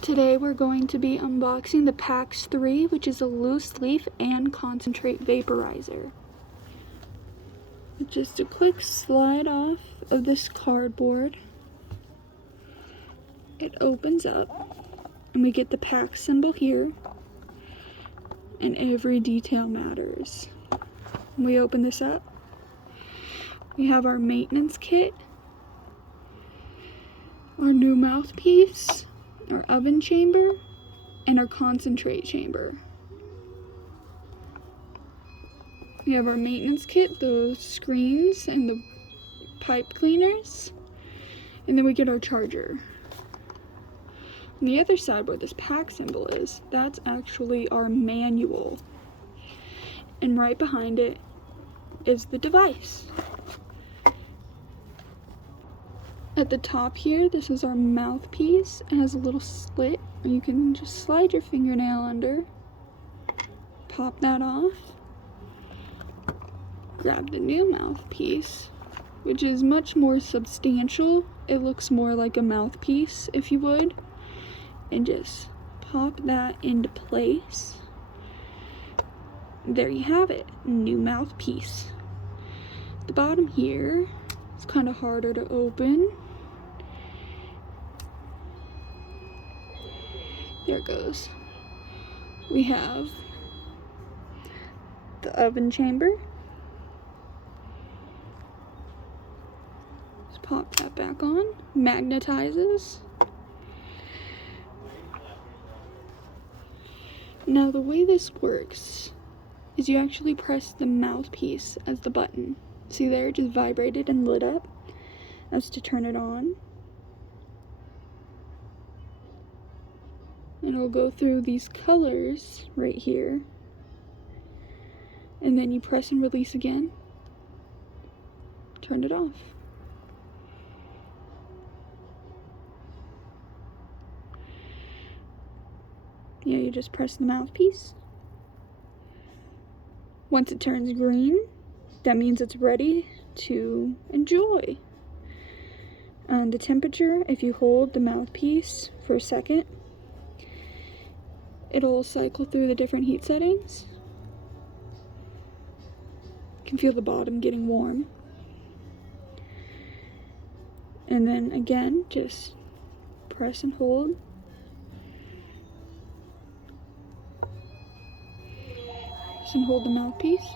Today we're going to be unboxing the PAX 3, which is a loose leaf and concentrate vaporizer. Just a quick slide off of this cardboard. It opens up and we get the PAX symbol here, and every detail matters. When we open this up, we have our maintenance kit, our new mouthpiece, our oven chamber, and our concentrate chamber. We have our maintenance kit, those screens and the pipe cleaners, and then we get our charger. On the other side where this PAX symbol is, that's actually our manual. And right behind it is the device. At the top here, this is our mouthpiece. It has a little slit where you can just slide your fingernail under, pop that off, grab the new mouthpiece, which is much more substantial. It looks more like a mouthpiece, if you would, and just pop that into place. There you have it, new mouthpiece. The bottom here is kind of harder to open. There it goes. We have the oven chamber. Just pop that back on. Magnetizes. Now the way this works is you actually press the mouthpiece as the button. See there, it just vibrated and lit up. That's to turn it on. And it'll go through these colors right here. And then you press and release again. Turn it off. Yeah, you just press the mouthpiece. Once it turns green, that means it's ready to enjoy. And the temperature, if you hold the mouthpiece for a second, it'll cycle through the different heat settings. You can feel the bottom getting warm. And then again, just press and hold. Press and hold the mouthpiece.